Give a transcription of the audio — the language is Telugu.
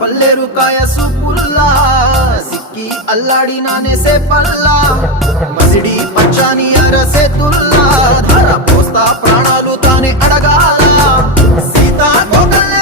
పల్లెరు కాయ సూపుల్లా సిక్కి అల్లాడినానే సేపల్లా మసిడి పచ్చాని అరసేతుల్లా ధర పోస్తా ప్రాణాలు తానే అడగాల సీతా కోకల్లే